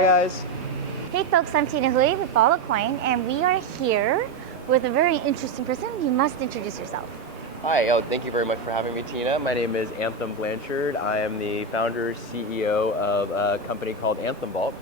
Hi guys. Hey folks, I'm Tina Hui with Follow Coin, and we are here with a very interesting person. You must introduce yourself. Hi, thank you very much for having me, Tina. My name is Anthem Blanchard. I am the founder, CEO of a company called Anthem Vault.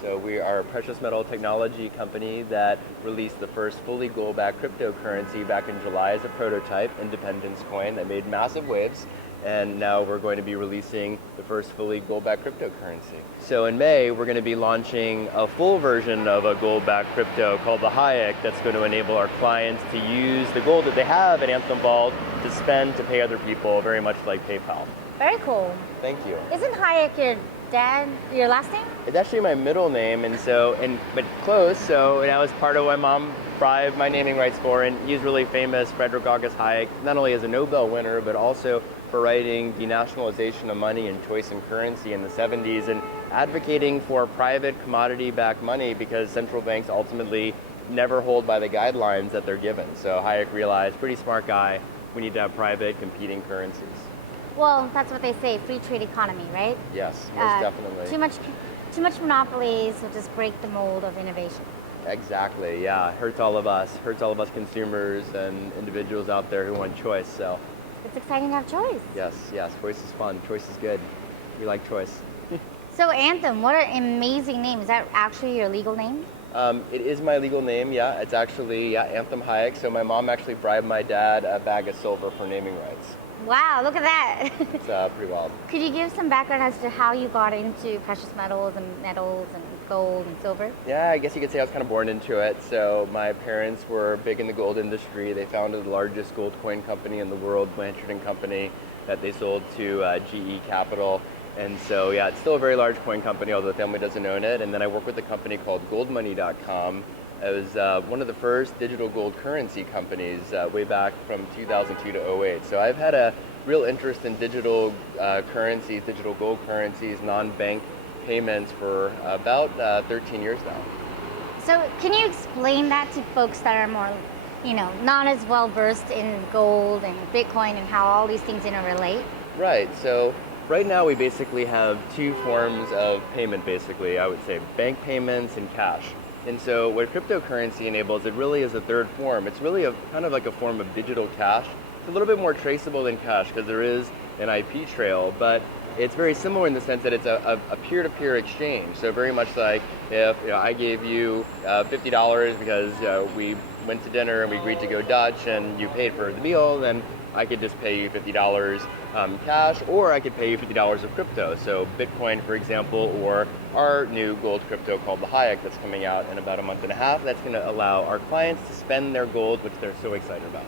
So we are a precious metal technology company that released the first fully gold-backed cryptocurrency back in July as a prototype, Independence Coin, that made massive waves. And now we're going to be releasing the first fully gold-backed cryptocurrency. So in May, we're going to be launching a full version of a gold-backed crypto called the Hayek that's going to enable our clients to use the gold that they have at Anthem Vault to spend to pay other people, very much like PayPal. Very cool. Thank you. Isn't Hayek your last name? It's actually my middle name, but close. So that was part of why Mom bribed my naming rights for, and he's really famous, Frederick August Hayek, not only as a Nobel winner, but also for writing Denationalization of Money and Choice in Currency in the 70s and advocating for private commodity-backed money because central banks ultimately never hold by the guidelines that they're given. So Hayek realized, pretty smart guy, we need to have private competing currencies. Well, that's what they say, free trade economy, right? Yes, most definitely. Too much monopolies will just break the mold of innovation. Exactly, yeah, it hurts all of us consumers and individuals out there who want choice, so. It's exciting to have choice. Yes, choice is fun, choice is good. We like choice. So Anthem, what an amazing name. Is that actually your legal name? It is my legal name, yeah. It's actually Anthem Hayek, so my mom actually bribed my dad a bag of silver for naming rights. Wow, look at that. It's pretty wild. Could you give some background as to how you got into precious metals and gold and silver? Yeah, I guess you could say I was kind of born into it. So my parents were big in the gold industry. They founded the largest gold coin company in the world, Blanchard and Company, that they sold to GE Capital. And so, yeah, it's still a very large coin company, although the family doesn't own it. And then I work with a company called goldmoney.com. It was one of the first digital gold currency companies way back from 2002 to 08. So I've had a real interest in digital currencies, digital gold currencies, non-bank payments for about 13 years now. So can you explain that to folks that are more, not as well versed in gold and Bitcoin and how all these things interrelate? Right. So right now we basically have two forms of payment, basically, I would say, bank payments and cash. And so what cryptocurrency enables, it really is a third form. It's really kind of like a form of digital cash. It's a little bit more traceable than cash because there is an IP trail, but it's very similar in the sense that it's a peer-to-peer exchange. So very much like if I gave you $50 because we went to dinner and we agreed to go Dutch and you paid for the meal, then I could just pay you $50 cash, or I could pay you $50 of crypto. So Bitcoin, for example, or our new gold crypto called the Hayek that's coming out in about a month and a half, that's going to allow our clients to spend their gold, which they're so excited about.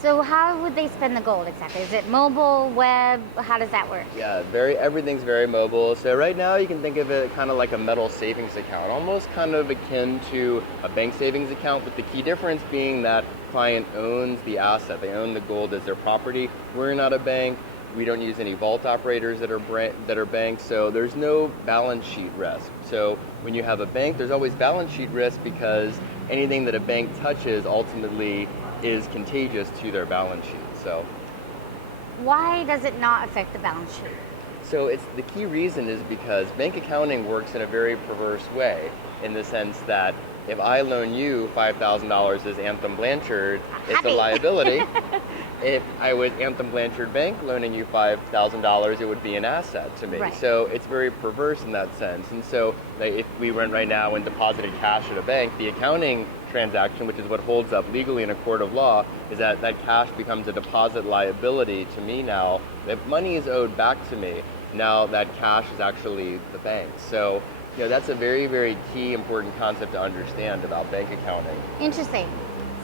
So how would they spend the gold exactly? Is it mobile, web? How does that work? Yeah, everything's very mobile. So right now you can think of it kind of like a metal savings account, almost kind of akin to a bank savings account, but the key difference being that client owns the asset. They own the gold as their property. We're not a bank. We don't use any vault operators that are banks, so there's no balance sheet risk. So when you have a bank, there's always balance sheet risk because anything that a bank touches ultimately is contagious to their balance sheet. So why does it not affect the balance sheet? So the key reason is because bank accounting works in a very perverse way, in the sense that if I loan you $5,000 as Anthem Blanchard, it's a liability. If I was Anthem Blanchard Bank loaning you $5,000, it would be an asset to me. Right. So it's very perverse in that sense. And so if we went right now and deposited cash at a bank, the accounting transaction, which is what holds up legally in a court of law, is that cash becomes a deposit liability to me now. If money is owed back to me, now that cash is actually the bank. So that's a very, very key, important concept to understand about bank accounting. Interesting.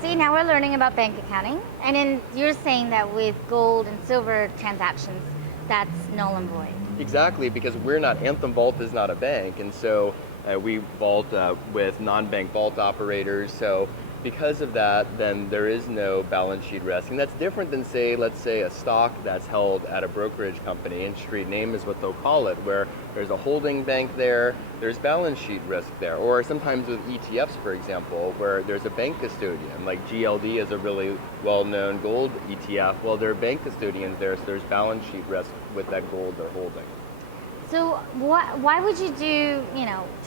See, now we're learning about bank accounting, and then you're saying that with gold and silver transactions, that's null and void. Exactly, because Anthem Vault is not a bank, and so we vault with non-bank vault operators. So because of that, then there is no balance sheet risk. And that's different than, let's say, a stock that's held at a brokerage company, and street name is what they'll call it, where there's a holding bank there, there's balance sheet risk there. Or sometimes with ETFs, for example, where there's a bank custodian, like GLD is a really well-known gold ETF. Well, there are bank custodians there, so there's balance sheet risk with that gold they're holding. So why would you do,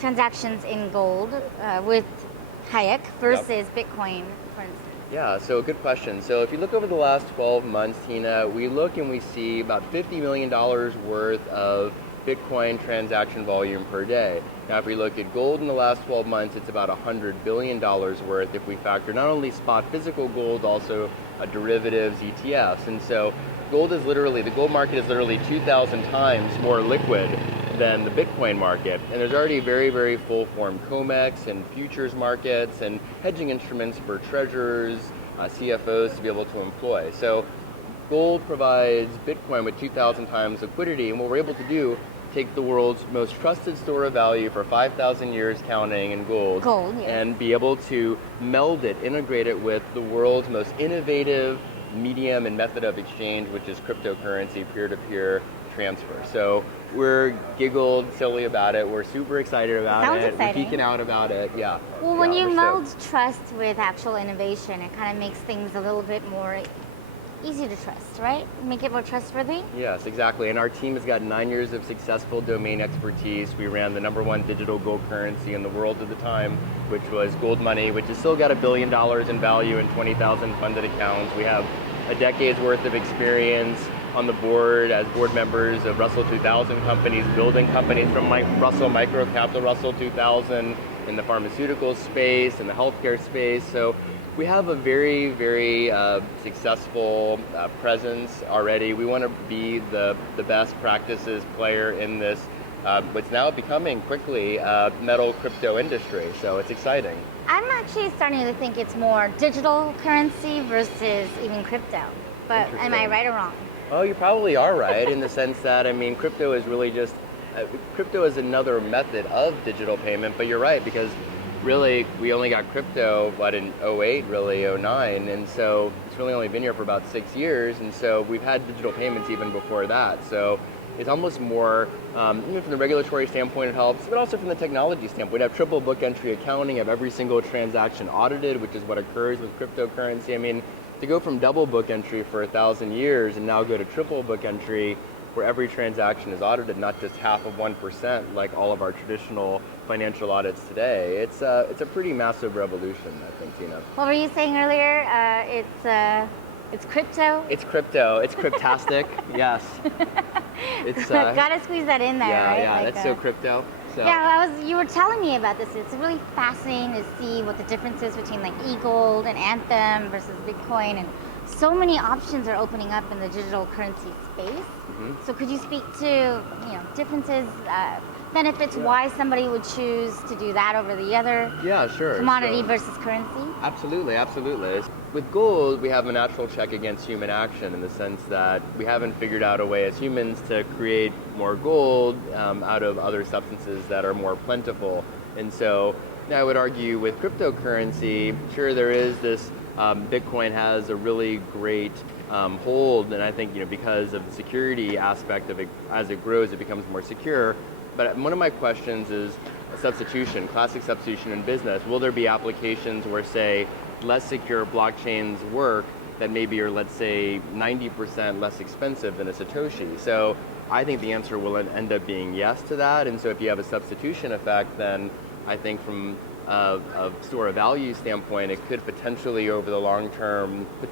transactions in gold with Hayek versus Bitcoin, for instance? Yeah, so good question. So if you look over the last 12 months, Tina, we look and we see about $50 million worth of Bitcoin transaction volume per day. Now, if we look at gold in the last 12 months, it's about $100 billion worth if we factor not only spot physical gold, also derivatives, ETFs. And so the gold market is literally 2,000 times more liquid than the Bitcoin market. And there's already very, very full-form COMEX and futures markets and hedging instruments for treasurers, CFOs to be able to employ. So gold provides Bitcoin with 2,000 times liquidity, and what we're able to do, take the world's most trusted store of value for 5,000 years counting in gold, Yes. and be able to meld it, integrate it with the world's most innovative medium and method of exchange, which is cryptocurrency, peer-to-peer transfer. So we're giggled silly about it. We're super excited about Sounds it. exciting. We're geeking out about it. Yeah. Well, when you we're meld stoked. trust with actual innovation, it kind of makes things a little bit more easy to trust, right? Make it more trustworthy? Yes, exactly. And our team has got 9 years of successful domain expertise. We ran the #1 digital gold currency in the world at the time, which was gold money, which has still got $1 billion in value and 20,000 funded accounts. We have a decade's worth of experience on the board as board members of Russell 2000 companies, building companies from Russell Microcap to Russell 2000 in the pharmaceutical space, in the healthcare space. So we have a very, very successful presence already. We want to be the best practices player in this, what's now becoming quickly metal crypto industry. So it's exciting. I'm actually starting to think it's more digital currency versus even crypto. But am I right or wrong? Oh, you probably are right in the sense that, crypto is really just, crypto is another method of digital payment, but you're right, because really, we only got crypto, in 08, really, 09, and so it's really only been here for about 6 years, and so we've had digital payments even before that. So it's almost more, even from the regulatory standpoint it helps, but also from the technology standpoint. We have triple book entry accounting, have every single transaction audited, which is what occurs with cryptocurrency. To go from double book entry for 1,000 years and now go to triple book entry, where every transaction is audited, not just half of 1% like all of our traditional financial audits today. It's a pretty massive revolution, I think, Tina. What were you saying earlier? It's crypto? It's crypto. It's cryptastic. Yes. It's gotta squeeze that in there, right? Yeah, that's so crypto. So. Yeah, you were telling me about this. It's really fascinating to see what the difference is between like e-gold and Anthem versus Bitcoin, and so many options are opening up in the digital currency space. Mm-hmm. So could you speak to differences, benefits, why somebody would choose to do that over the other? Yeah, sure. Commodity versus currency? Absolutely. With gold, we have a natural check against human action in the sense that we haven't figured out a way as humans to create more gold out of other substances that are more plentiful. And so now I would argue with cryptocurrency, sure, there is this, Bitcoin has a really great hold, and I think because of the security aspect of it, as it grows, it becomes more secure. But one of my questions is substitution, classic substitution in business. Will there be applications where, say, less secure blockchains work that maybe are, let's say, 90% less expensive than a Satoshi? So I think the answer will end up being yes to that. And so if you have a substitution effect, then I think from a store of value standpoint, it could potentially over the long term, I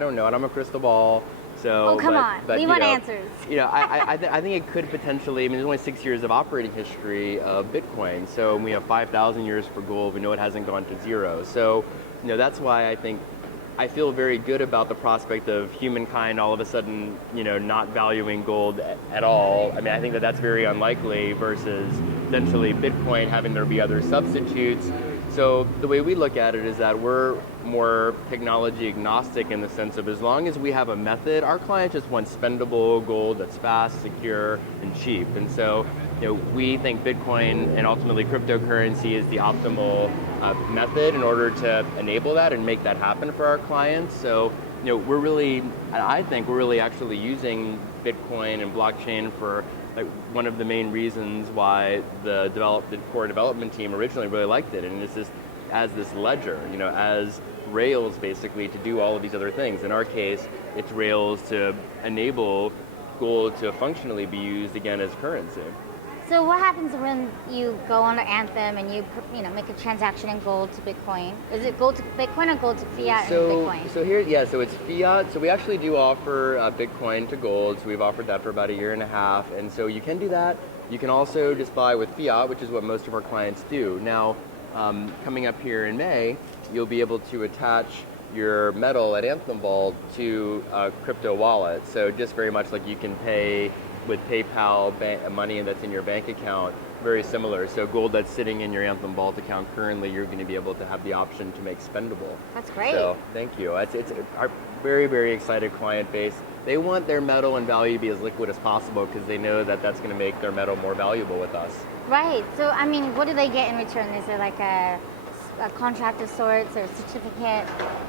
don't know, I don't have a crystal ball. So, come on, we want answers. I think it could potentially, there's only 6 years of operating history of Bitcoin. So we have 5,000 years for gold. We know it hasn't gone to zero. So, that's why I think I feel very good about the prospect of humankind all of a sudden, not valuing gold at all. I think that's very unlikely versus potentially Bitcoin having there be other substitutes. So the way we look at it is that we're more technology agnostic in the sense of as long as we have a method, our clients just want spendable gold that's fast, secure, and cheap. And so, we think Bitcoin and ultimately cryptocurrency is the optimal method in order to enable that and make that happen for our clients. So, I think we're really actually using Bitcoin and blockchain for one of the main reasons why the core development team originally really liked it, and it's just as this ledger, as rails basically to do all of these other things. In our case, it's rails to enable gold to functionally be used again as currency. So what happens when you go on to Anthem and you make a transaction in gold to Bitcoin? Is it gold to Bitcoin or gold to fiat and Bitcoin? So here, yeah, so it's fiat. So we actually do offer Bitcoin to gold. So we've offered that for about a year and a half. And so you can do that. You can also just buy with fiat, which is what most of our clients do. Now, coming up here in May, you'll be able to attach your metal at Anthem Vault to a crypto wallet. So just very much like you can pay with PayPal money that's in your bank account, very similar. So gold that's sitting in your Anthem Vault account currently, you're going to be able to have the option to make spendable. That's great. So thank you. It's our very, very excited client base. They want their metal and value to be as liquid as possible because they know that that's going to make their metal more valuable with us. Right. So, I mean, what do they get in return? Is there like a contract of sorts or a certificate,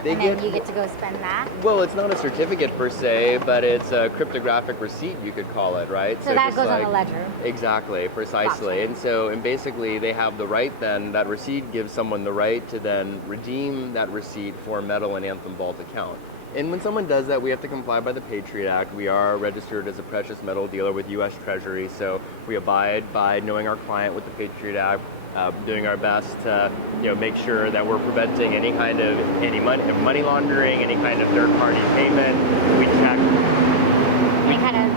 and then you get to go spend that? Well, it's not a certificate per se, but it's a cryptographic receipt, you could call it, right? So that goes on a ledger. Exactly, precisely. Gotcha. And basically they have the right then, that receipt gives someone the right to then redeem that receipt for metal and Anthem Vault account. And when someone does that, we have to comply by the Patriot Act. We are registered as a precious metal dealer with U.S. Treasury, so we abide by knowing our client with the Patriot Act, doing our best to make sure that we're preventing any kind of money laundering, any kind of third-party payment. We check any kind of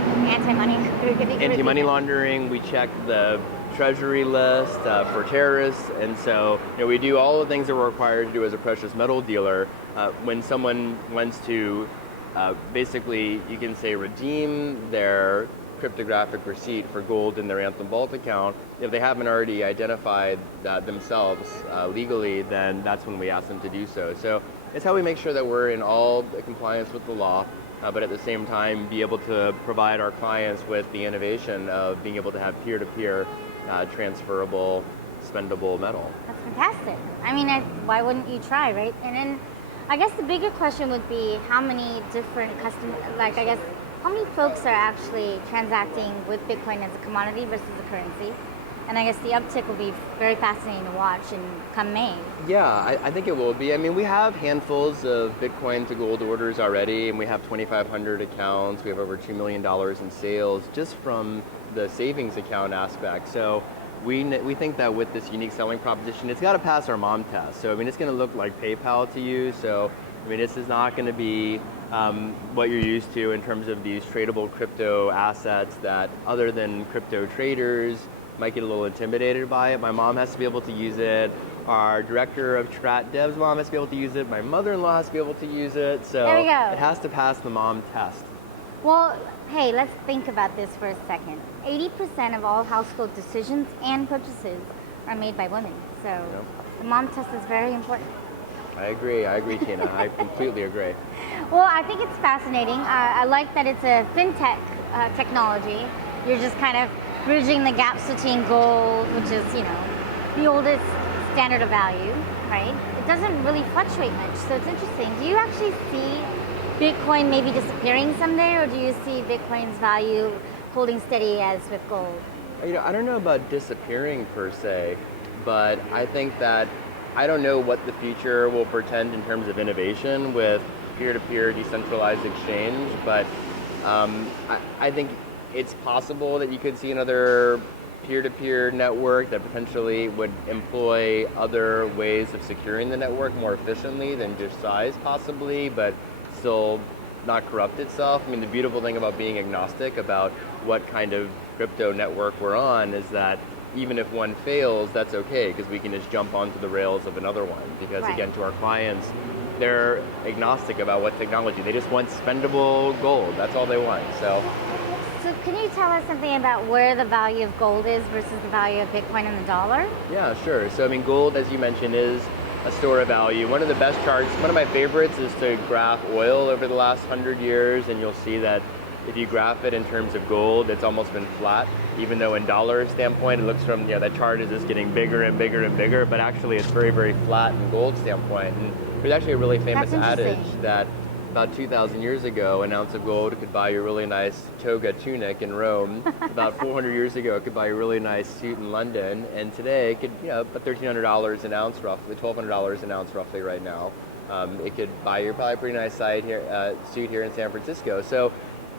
anti-money laundering. We check the Treasury list for terrorists, and so we do all the things that we're required to do as a precious metal dealer. When someone wants to basically, you can say, redeem their cryptographic receipt for gold in their Anthem Vault account, if they haven't already identified that themselves legally, then that's when we ask them to do so. So it's how we make sure that we're in all compliance with the law, but at the same time be able to provide our clients with the innovation of being able to have peer-to-peer transferable, spendable metal. That's fantastic. I mean, why wouldn't you try, right? And then I guess the bigger question would be how many different how many folks are actually transacting with Bitcoin as a commodity versus a currency? And I guess the uptick will be very fascinating to watch come May. Yeah, I think it will be. I mean, we have handfuls of Bitcoin to gold orders already, and we have 2,500 accounts. We have over $2 million in sales just from the savings account aspect. So we think that with this unique selling proposition, it's got to pass our mom test. So, I mean, it's going to look like PayPal to you. So, I mean, this is not going to be what you're used to in terms of these tradable crypto assets that other than crypto traders might get a little intimidated by it. My mom has to be able to use it. Our director of Strat Dev's mom has to be able to use it. My mother-in-law has to be able to use it. So there we go. It has to pass the mom test. Well, hey, let's think about this for a second. 80% of all household decisions and purchases are made by women. So the mom test is very important. I agree, Tina. I completely agree. Well, I think it's fascinating. I like that it's a fintech technology. You're just kind of bridging the gaps between gold, which is, the oldest standard of value, right? It doesn't really fluctuate much, so it's interesting. Do you actually see Bitcoin maybe disappearing someday, or do you see Bitcoin's value holding steady as with gold? I don't know about disappearing per se, but I think that I don't know what the future will portend in terms of innovation with peer-to-peer decentralized exchange, but I think it's possible that you could see another peer-to-peer network that potentially would employ other ways of securing the network more efficiently than just size possibly, but still not corrupt itself. I mean, the beautiful thing about being agnostic about what kind of crypto network we're on is that even if one fails, that's okay, because we can just jump onto the rails of another one. Because again, to our clients, they're agnostic about what technology. They just want spendable gold. That's all they want. So can you tell us something about where the value of gold is versus the value of Bitcoin and the dollar? Yeah, sure. So I mean, gold, as you mentioned, is a store of value. One of the best charts, one of my favorites, is to graph oil over the last 100 years, and you'll see that if you graph it in terms of gold, it's almost been flat, even though in dollar standpoint, it looks from, that chart is just getting bigger and bigger and bigger, but actually it's very, very flat in gold standpoint. And there's actually a really famous adage that about 2,000 years ago, an ounce of gold could buy you a really nice toga tunic in Rome. About 400 years ago, it could buy you a really nice suit in London. And today, it could, about $1,300 an ounce roughly, $1,200 an ounce roughly right now. It could buy you probably a pretty nice suit here in San Francisco. So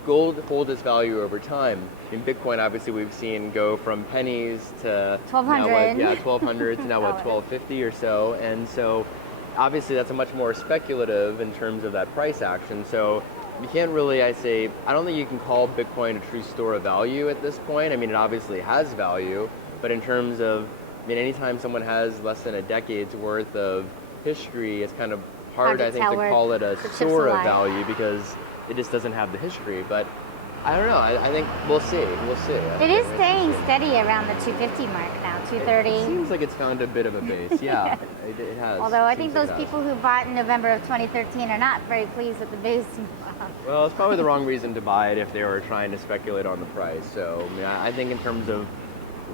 gold hold its value over time. In Bitcoin, obviously, we've seen go from pennies to 1,200. 1,200 to now what, 1,250 or so. And so, obviously, that's a much more speculative in terms of that price action. So, you can't really, I don't think you can call Bitcoin a true store of value at this point. I mean, it obviously has value, but in terms of, anytime someone has less than a decade's worth of history, it's kind of hard I think, to call it a store of value because it just doesn't have the history. But I don't know. I think we'll see. It is staying steady around the 250 mark now, 230. It seems like it's found a bit of a base. Yeah, it has. Although I think those people who bought in November of 2013 are not very pleased with the base. Well, it's probably the wrong reason to buy it if they were trying to speculate on the price. So I think in terms of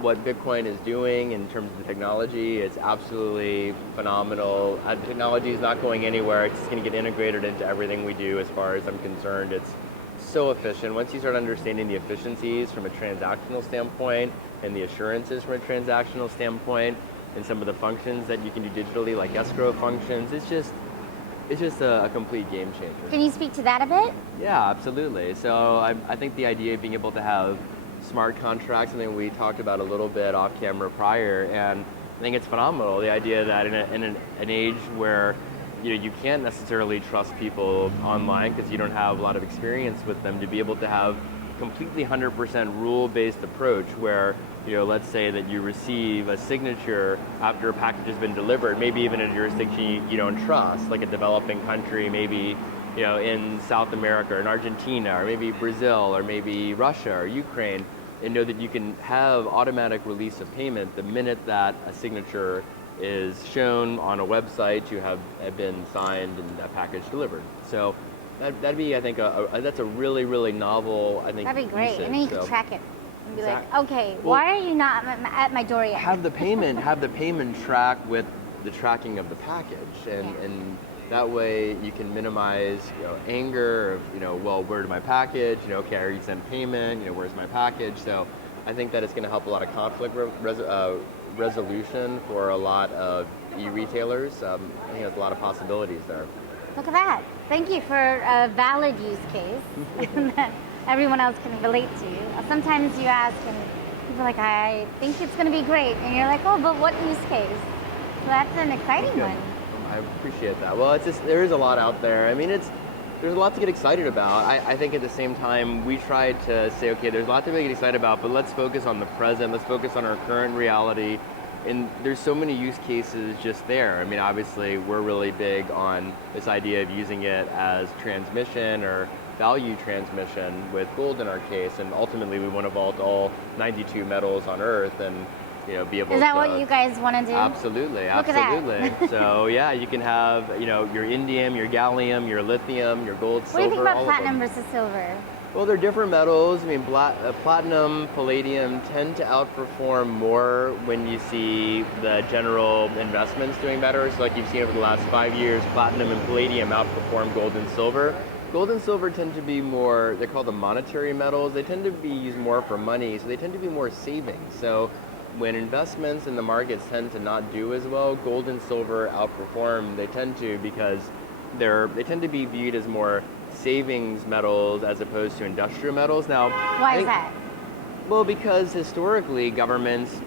what Bitcoin is doing in terms of the technology, it's absolutely phenomenal. The technology is not going anywhere. It's just going to get integrated into everything we do as far as I'm concerned. It's so efficient. Once you start understanding the efficiencies from a transactional standpoint and the assurances from a transactional standpoint and some of the functions that you can do digitally, like escrow functions, it's just a complete game changer. Can you speak to that a bit? Yeah, absolutely. So I think the idea of being able to have smart contracts, something we talked about a little bit off camera prior, and I think it's phenomenal. The idea that in an age where you can't necessarily trust people online because you don't have a lot of experience with them, to be able to have completely 100% rule-based approach where let's say that you receive a signature after a package has been delivered, maybe even in a jurisdiction you don't trust, like a developing country, maybe in South America or in Argentina or maybe Brazil or maybe Russia or Ukraine, and know that you can have automatic release of payment the minute that a signature is shown on a website to have been signed and a package delivered. So that'd be, I think, that's a really, really novel, I think, that'd be great. usage. And then you can track it and be like, okay, why are you not at my door yet? Have the payment track with the tracking of the package, and that way you can minimize anger of well, where's my package? Okay, I already sent payment. Where's my package? So I think that it's going to help a lot of conflict resolution for a lot of e-retailers. I think there's a lot of possibilities there. Look at that. Thank you for a valid use case that everyone else can relate to. Sometimes you ask and people are like, I think it's going to be great. And you're like, oh, but what use case? So that's an exciting one. I appreciate that. Well, there is a lot out there. I mean, there's a lot to get excited about. I think at the same time, we try to say, okay, there's a lot to get excited about, but let's focus on the present. Let's focus on our current reality. And there's so many use cases just there. I mean, obviously, we're really big on this idea of using it as transmission or value transmission with gold in our case. And ultimately, we want to vault all 92 metals on Earth and be able to... Is that what you guys want to do? Absolutely, Look absolutely. at that. So yeah, you can have, your indium, your gallium, your lithium, your gold, silver, what do you think about all platinum versus silver? Well, they're different metals. I mean, platinum, palladium tend to outperform more when you see the general investments doing better. So like you've seen over the last 5 years, platinum and palladium outperform gold and silver. Gold and silver tend to be more, they're called the monetary metals. They tend to be used more for money, so they tend to be more savings. So when investments in the markets tend to not do as well, gold and silver outperform. They tend to because they tend to be viewed as more savings metals as opposed to industrial metals. Now, why is that? Well, because historically governments,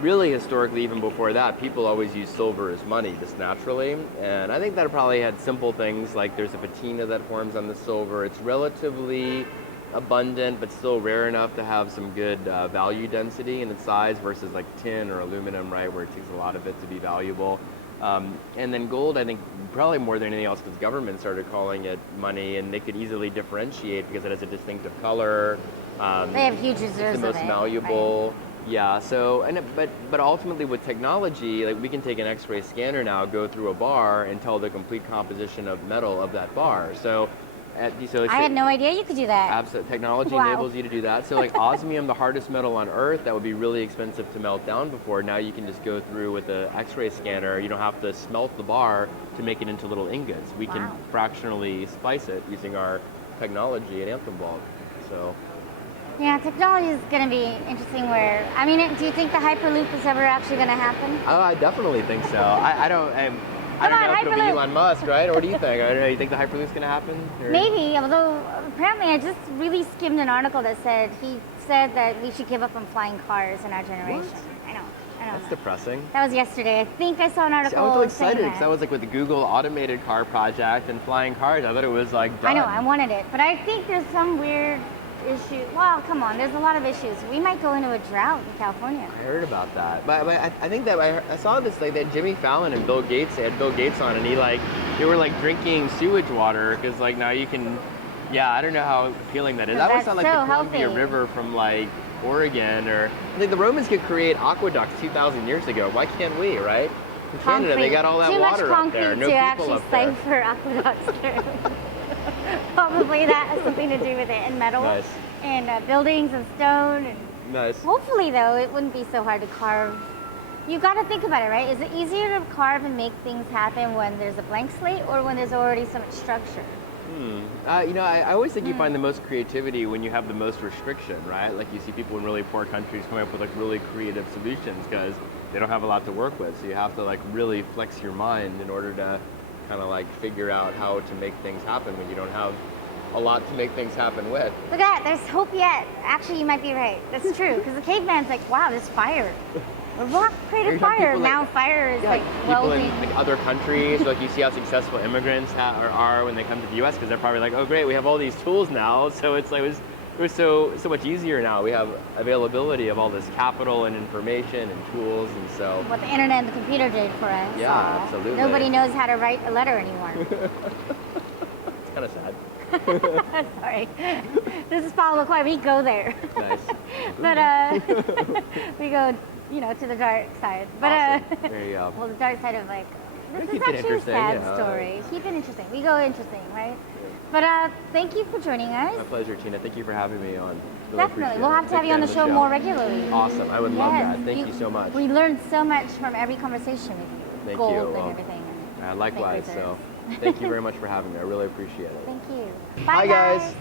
really historically even before that, people always use silver as money just naturally. And I think that probably had simple things like there's a patina that forms on the silver. It's relatively abundant, but still rare enough to have some good value density in its size versus like tin or aluminum, right, where it takes a lot of it to be valuable. And then gold, I think, probably more than anything else, because government started calling it money, and they could easily differentiate because it has a distinctive color. They have huge reserves of it. It's the most malleable. Right? Yeah. So, but ultimately with technology, like we can take an X-ray scanner now, go through a bar, and tell the complete composition of metal of that bar. So I had no idea you could do that. Absolutely. Technology enables you to do that. So like osmium, the hardest metal on Earth, that would be really expensive to melt down before. Now you can just go through with an X-ray scanner. You don't have to smelt the bar to make it into little ingots. We can fractionally splice it using our technology at Anthem Vault. So. Yeah, technology is going to be interesting do you think the Hyperloop is ever actually going to happen? I definitely think so. I I don't Come on, know if it'll be Hyperloop. Elon Musk, right? Or what do you think? I don't know. You think the Hyperloop's going to happen? Or- Maybe, although apparently I just really skimmed an article that said he said that we should give up on flying cars in our generation. What? I know. That's depressing. That was yesterday. I think I saw an article. See, I was really saying excited because that. I was like with the Google automated car project and flying cars. I thought it was like done. I know, I wanted it, but I think there's some weird issue. Well, come on, there's a lot of issues. We might go into a drought in California. I heard about that, but I think that I saw this like that Jimmy Fallon and Bill Gates. They had Bill Gates on, and they were like drinking sewage water because like now you can. Yeah, I don't know how appealing that is. I always That's thought like so the Columbia healthy. River from like Oregon, or I think the Romans could create aqueducts 2,000 years ago. Why can't we, right? In Canada, they got all that Too water much up there. concrete No to people actually up there. cipher aqueducts through. Probably that has something to do with it, and metal, Nice. and buildings and stone. And Nice. hopefully, though, it wouldn't be so hard to carve. You got to think about it, right? Is it easier to carve and make things happen when there's a blank slate, or when there's already so much structure? I always think you find the most creativity when you have the most restriction, right? Like you see people in really poor countries coming up with like really creative solutions because they don't have a lot to work with. So you have to like really flex your mind in order to kind of like figure out how to make things happen when you don't have a lot to make things happen with. Look at that, there's hope yet. Actually, you might be right. That's true, because the caveman's like, wow, there's fire. A rock created fire. Now fire is like people in welding. like other countries, like you see how successful immigrants are when they come to the U.S. because they're probably like, oh great, we have all these tools now. So it's like it was so much easier now. We have availability of all this capital and information and tools, and so. What the internet and the computer did for us. Yeah, absolutely. Nobody knows how to write a letter anymore. It's kind of sad. Sorry. This is Paulo Coy. We go there. Nice. But we go, to the dark side. But Awesome. There you go. well, the dark side of like this Keep is it actually a interesting, sad yeah. story. Keep it interesting. We go interesting, right? But thank you for joining us. My pleasure, Tina. Thank you for having me on. Really Definitely. appreciate We'll it. have to have Big you on the fan show of more regularly. Awesome. I would love Yes, that. Thank you so much. We learned so much from every conversation with you. Thank Gold you. and Well, everything. And Likewise. necklaces. So thank you very much for having me. I really appreciate it. Thank you. Bye, Bye, guys.